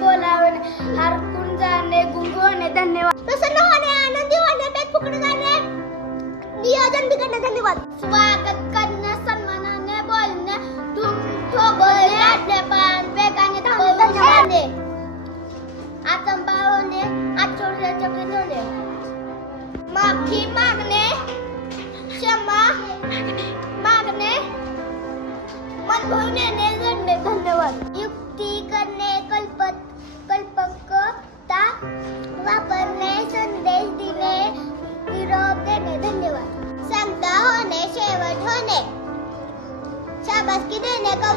बोलावणे हरकून जाणे गुंग होणे धन्यवाद। प्रसन्न होणे आनंदी होणे बेत फुकड जाणे नियोजन बिघडणे धन्यवाद। स्वागत करणे सन्मानाने बोलणे तुम ठोबळे आडणे पान वेगाने धावणे तो धन्यवाद। आतंबा होणे आचोरण्याच्या होणे माफ़ी मागणे क्षमा मागणे मन भरून येणे निरोप देणे धन्यवाद सांगता होणे शेवट होणे शाबासकी देणे कौतुक करणे धन्यवाद